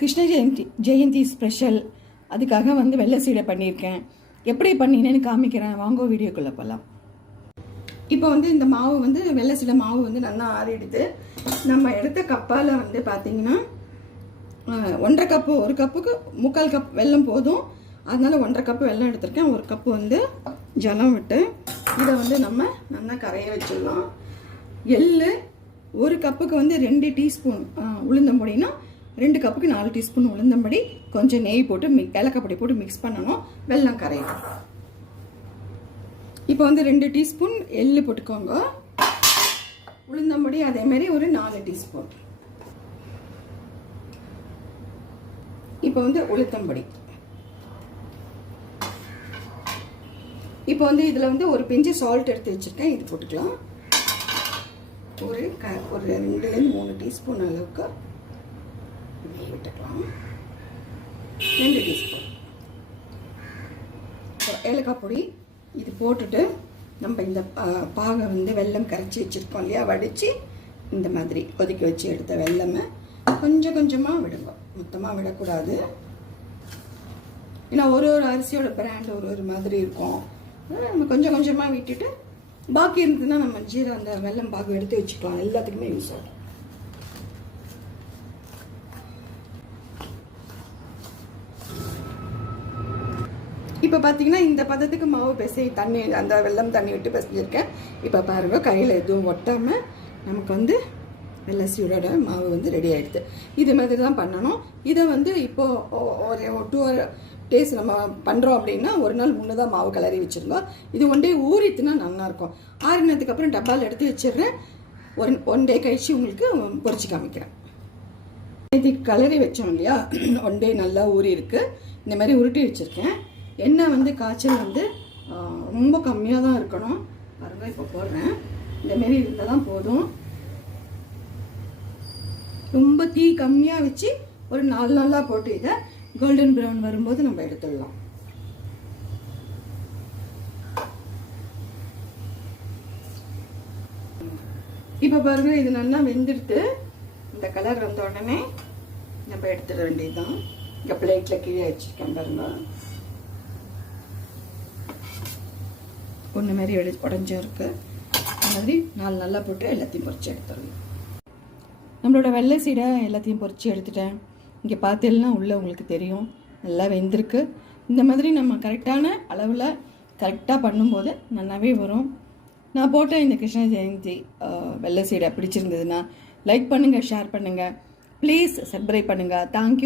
Krishna Jayanthi Jayanthi special அதுக்காக வந்து வெள்ளை சீடை பண்ணியிருக்கேன். எப்படி பண்ணினேன்னு காமிக்கிறேன். வாங்கோ வீடியோக்குள்ளே போகலாம் இப்போ வந்து இந்த மாவு வந்து வெள்ளை சீடை மாவு வந்து நல்லா ஆறிடுது. நம்ம எடுத்த கப்பால் வந்து பார்த்தீங்கன்னா ஒன்றரை கப்பு ஒரு கப்புக்கு முக்கால் கப் வெல்லம் போதும். அதனால ஒன்றரை கப்பு வெல்லம் எடுத்திருக்கேன். ஒரு கப்பு வந்து ஜலம் விட்டு இதை வந்து நம்ம நல்லா கரைய வச்சிடலாம். எள் ஒரு கப்புக்கு வந்து ரெண்டு டீஸ்பூன் உளுந்தம்பொடினா ரெண்டு கப்புக்கு நாலு டீஸ்பூன் உளுந்தம்படி கொஞ்சம் நெய் போட்டு மிக் ஏலக்காப்பொடி போட்டு மிக்ஸ் பண்ணணும். வெல்லம் கரையும் இப்போ வந்து ரெண்டு டீஸ்பூன் எள்ளு போட்டுக்கோங்க. உளுந்தம்படி அதேமாரி ஒரு நாலு டீஸ்பூன். இப்போ வந்து உளுத்தம்படி. இப்போ வந்து இதில் வந்து ஒரு பிஞ்சு சால்ட் எடுத்து வச்சுருக்கேன். இது போட்டுக்கலாம். ஒரு க ஒரு ரெண்டுலேருந்து மூணு டீஸ்பூன் அளவுக்கு நெய் விட்டுக்கலாம். ரெண்டு டீஸ்பூன். ஏலக்காய் பொடி இது போட்டுட்டு நம்ம இந்த பாகை வந்து வெல்லம் கரைச்சி வச்சுருக்கோம் இல்லையா? வடித்து இந்த மாதிரி கொதிக்க வச்சு எடுத்த வெல்லமை கொஞ்சம் கொஞ்சமாக விடுங்க. மொத்தமாக விடக்கூடாது. ஏன்னா ஒரு ஒரு அரிசியோட பிராண்ட் ஒரு ஒரு மாதிரி இருக்கும். நம்ம கொஞ்சம் கொஞ்சமாக விட்டுட்டு பாக்கி இருந்ததுன்னா நம்ம ஜீரா அந்த வெல்லம் பாகு எடுத்து வச்சுக்கலாம். எல்லாத்துக்குமே யூஸ் ஆகும். இப்போ பார்த்தீங்கன்னா இந்த பதத்துக்கு மாவு பிசை தண்ணி அந்த வெள்ளம் தண்ணி விட்டு பிசைஞ்சிருக்கேன். இப்போ பாருங்கள் கையில் எதுவும் ஒட்டாமல் நமக்கு வந்து வெள்ளசியோட மாவு வந்து ரெடி ஆகிடுது இது மாதிரி தான் பண்ணணும். இதை வந்து இப்போ ஒரு டூ டேஸ் நம்ம பண்ணுறோம் அப்படின்னா ஒரு நாள் முன்னதாக மாவு கலரி வச்சுருந்தோம். இது ஒன் டே ஊறித்துனா நல்லாயிருக்கும் ஆறினதுக்கப்புறம் டப்பாவில் எடுத்து வச்சிடுறேன். ஒன் ஒன் டே கழிச்சு உங்களுக்கு பொறிச்சு காமிக்கிறேன். இது கலரி வச்சோம் இல்லையா? ஒன் டே நல்லா ஊறி இருக்குது இந்த மாதிரி உருட்டி வச்சுருக்கேன். எண்ணெய் வந்து காய்ச்சல் வந்து ரொம்ப கம்மியாக தான் இருக்கணும். பாருங்க இப்போ போடுறேன். இந்தமாரி இருந்தால் தான் போதும். ரொம்ப தீ கம்மியாக வச்சு ஒரு நாலு நாளாக போட்டு இதை கோல்டன் ப்ரௌன் வரும்போது நம்ம எடுத்துடலாம். இப்போ பாருங்க இது நல்லா வெந்துடுத்து. இந்த கலர் வந்த உடனே நம்ம எடுத்துட வேண்டியதுதான். இங்கே பிளேட்டில் கீழே வச்சுருக்கேன் பாருங்க. ஒன்று மாரி எடு உடஞ்சும் இருக்கு. அந்த மாதிரி நாலு நல்லா போட்டு எல்லாத்தையும் பொறிச்சு எடுத்துடணும். நம்மளோட வெள்ளை சீடை எல்லாத்தையும் பொறிச்சு எடுத்துட்டேன். இங்கே பார்த்தேன்னா உள்ளே உங்களுக்கு தெரியும். நல்லா வெந்திருக்கு. இந்த மாதிரி நம்ம கரெக்டான அளவில் கரெக்டாக பண்ணும்போது நல்லாவே வரும். நான் போட்ட இந்த கிருஷ்ண ஜெயந்தி வெள்ளை சீடை பிடிச்சிருந்ததுன்னா லைக் பண்ணுங்கள் ஷேர் பண்ணுங்கள் ப்ளீஸ் சப்ஸ்கிரைப் பண்ணுங்கள் தேங்க்யூ